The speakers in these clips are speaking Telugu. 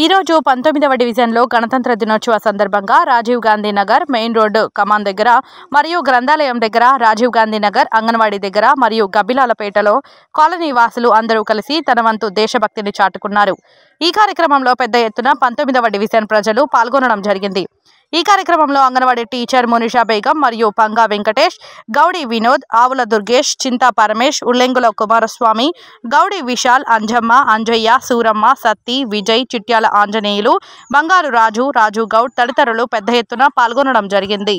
ఈ రోజు 19వ డివిజన్లో గణతంత్ర దినోత్సవ సందర్భంగా రాజీవ్ గాంధీ నగర్ మెయిన్ రోడ్డు కమాన్ దగ్గర మరియు గ్రంథాలయం దగ్గర, రాజీవ్ గాంధీ నగర్ అంగన్వాడీ దగ్గర మరియు గబ్బిలాలపేటలో కాలనీ వాసులు అందరూ కలిసి తన వంతు దేశభక్తిని చాటుకున్నారు. ఈ కార్యక్రమంలో పెద్ద ఎత్తున 19వ డివిజన్ ప్రజలు పాల్గొనడం జరిగింది. ఈ కార్యక్రమంలో అంగన్వాడీ టీచర్ మునిషా బేగం మరియు పంగా వెంకటేష్, గౌడి వినోద్, ఆవుల దుర్గేష్, చింతా పరమేష్, ఉల్లెంగుల కుమారస్వామి, గౌడి విశాల్, అంజమ్మ, అంజయ్య, సూరమ్మ, సత్తి, విజయ్, చిట్యాల ఆంజనేయులు, బంగారు రాజు, రాజు గౌడ్ తదితరులు పెద్ద ఎత్తున పాల్గొనడం జరిగింది.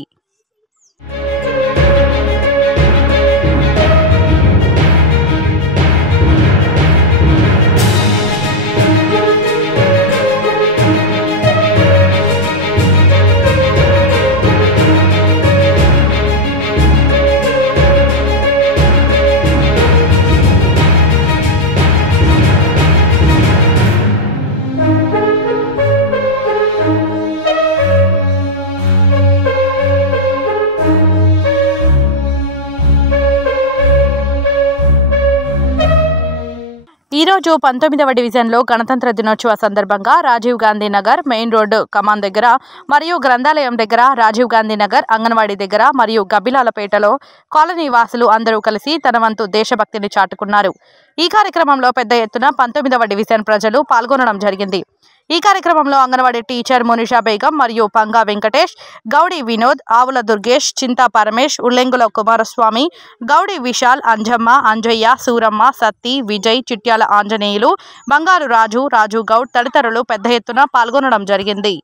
ఈ రోజు 19వ డివిజన్లో గణతంత్ర దినోత్సవ సందర్భంగా రాజీవ్ గాంధీ నగర్ మెయిన్ రోడ్డు కమాన్ దగ్గర మరియు గ్రంథాలయం దగ్గర, రాజీవ్ గాంధీ నగర్ అంగన్వాడీ దగ్గర మరియు గబ్బిలాలపేటలో కాలనీ వాసులు అందరూ కలిసి తన వంతు దేశభక్తిని చాటుకున్నారు. ఈ కార్యక్రమంలో పెద్ద ఎత్తున 19వ డివిజన్ ప్రజలు పాల్గొనడం జరిగింది. ఈ కార్యక్రమంలో అంగన్వాడీ టీచర్ మునిషా బేగం మరియు పంగా వెంకటేష్, గౌడి వినోద్, ఆవుల దుర్గేష్, చింతా పరమేష్, ఉల్లెంగుల కుమారస్వామి, గౌడి విశాల్, అంజమ్మ, అంజయ్య, సూరమ్మ, సత్తి, విజయ్, చిట్యాల ఆంజనేయులు, బంగారు రాజు, రాజు గౌడ్ తదితరులు పెద్ద ఎత్తున పాల్గొనడం జరిగింది.